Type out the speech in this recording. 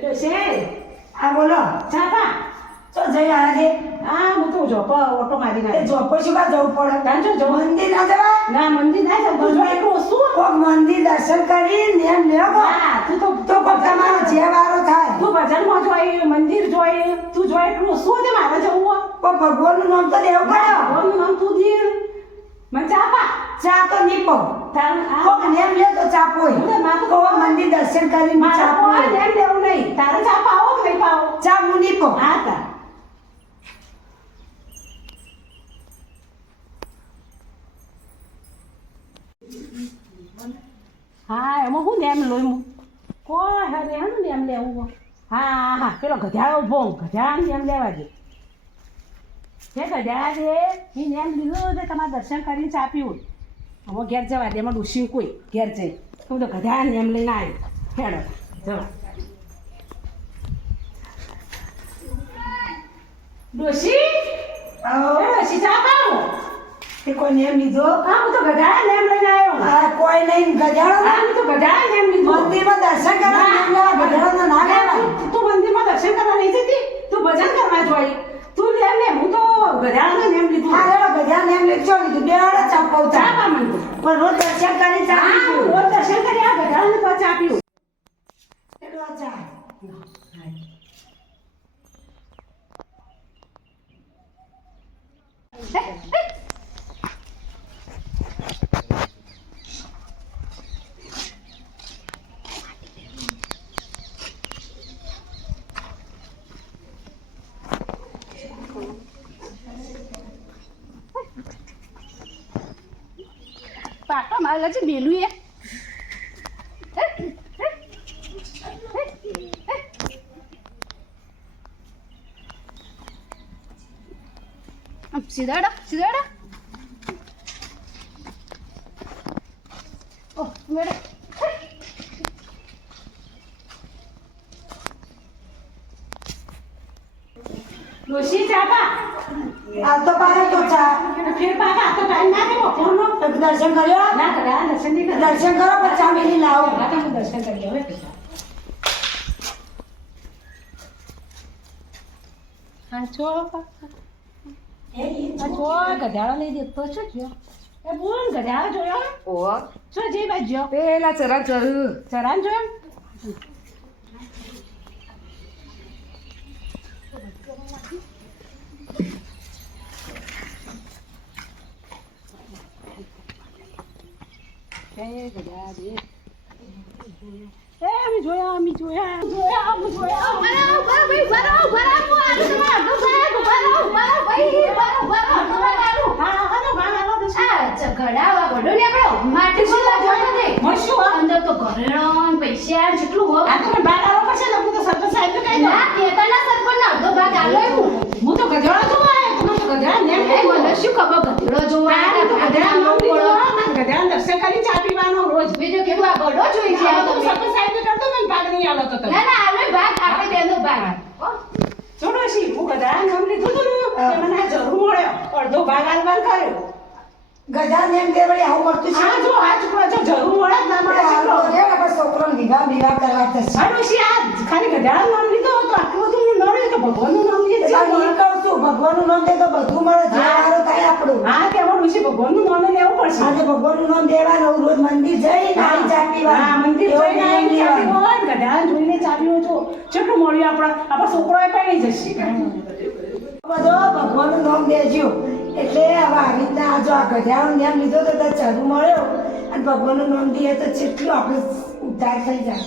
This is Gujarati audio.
શેર હા બોલો. છાપા તો જઈ આજે હું તો જોપ ઓટો મારી તે જોપો શું કા જવું પડે? તાન જો મંદિર ના જવાય? ના મંદિર ના જાવ તું જો એટલું ઓછું કોક મંદિર દર્શન કરી નેમ લેવો. હા તું તો કોક તમારો જે વારો થાય. તું ભજનમાં જોઈ મંદિર જોઈ તું જોઈ એટલું ઓછું તે મારે જવું કોક ભગવાનનું નામ તો લેવું પડે. ભગવાનનું નામ તું દે મને ચાપા ચા તો નહીં પો. તાર કોક નેમ લે તો ચા પોય. કોક મંદિર દર્શન કરીને ચા મારા પોય. કોઈ એમ દેવું નહીં તારે ચાપા આવો કે નહીં પાવો ચા હું નહીં પો. હા તાર હા એમાં હું નેમ લોયું કોઈ હવે હાનું નેમ લેવું હા હા પેલો ગધેડો ઉભો ગધેડાને નેમ લેવા દે છે ગધેડા છે એ નેમ લીધો છે તમારે દર્શન કરીને ચા પીવું હવે ઘેર જવા દે એમાં ડૂસી કોઈ ઘેર જઈ હું તો ગધેડા નેમ લઈને આવ્યો હેડો જવા ડોશી ડોશી ચા પાવો તે કોઈ નેમ લીધો? હા હું તો ગધેડા નેમ લઈને આવ્યો આ કોઈ નહીં ગજાડો. હા હું તો ગધેડા નેમ લીધો મંદિરમાં દર્શન કરવા નેમ લેવા ગજાડો ના લેવાય. તું મંદિરમાં દર્શન કરવા નહીં જતી તું ભજન કરવા જોઈ તું લે ને હું તો ગધાડાને નેમ લીધું હા રેડો ગજા નેમ લીધો લીધું બે વાળા ચા પાઉં ચા ચા. પા મને પણ રોજ દર્શન કરી ચા હા પીવું. રોજ દર્શન કરી આ ગધાડાને તો ચા પીવું રેડો આ ચા. પાકા મારે છે બેલું એ સીધાડો સીધાડો ઓ મેડમ ડોશી ચા પા આ તો પાડે તો ચા. ફેર પાકા આ તો ટાઈમ ના દેવો ફોનનો દર્શન કર્યો? ના ગધાડા દર્શન નહીં કરે દર્શન કરો પછી ચા મેલી લાવો. હા તો હું દર્શન કરી હવે પેલા હા છો આ છો ગધાડો લઈ દેતો છો જો એ બોલ ગધાડો જોયો ઓ છો જે બાજુ પેલા ચરા ચરું ચરાન જોયો અમે જોયા અમે જોયા જોયા અમે જોયા હા હા ભાગ આવો તો પૈસા જેટલું હોય આ તો ભાગ આવો પડશે ને હું તો સરપંચ સાહેબ તો કહી દઉં ના કેતાના સરપંચ અડધો ભાગ આલો હું તો ગધેડો જોવા આવ્યો તમે તો ગધેડા નેમ મને શું ખબર ગધેડો જોવા હું તો ગધેડા નો લીધો ગધેડા દર્શન કરી ચા પીવાનો રોજ બીજું કેવું આ ગડો જોઈ છે આ તો સરપંચ સાહેબ તો કરતો મને ભાગ નહીં આલો તો તમે ના ના આલો ભાગ આપણે બેનો ભાગ છોડો છી હું ગધેડા નામ લીધું તું ને તે મને આ જરૂર મળ્યો અડધો ભાગ આલવાન કર્યો ગજા નેમ દે વળી આવું કરતું છે. હા જો આ છોકરા જો જરૂર મળે જ ના મળે હાલો છોકરો રે આપણે છોકરોને વિવાહ કરવા થશે. છોડો છી આ ખાલી ગધેડા નામ લીધો તો આટલું બધું નડ્યું તો ભગવાનનું નામ લીધે એટલે હું ઈ કહું છું, ભગવાનનું નામ દે તો બધું મળે. જે વારો થાય આપણું. હા તેમાં ઋષિ ભગવાનનું નામ લેવું પડશે આજે ભગવાનનું નામ દેવાનું, રોજ મંદિર જઈને આવી ચા પીવાની. હા મંદિર એવો જોઈને નિયમ આવીને ચા લેવાનો. પીવો હોય ને ગધેડા જોઈને ચા પીવો છો કેટલું મળ્યું આપણા છોકરો પાણી જશે બધો ભગવાનનું નામ દેજો. એટલે હવે આવી રીતના આ જો આ ગધાનું નામ લીધો તો ચરુ મળ્યો અને ભગવાનનું નામ દઈએ તો કેટલું આપણે ઉદ્ધાર થઈ જાય.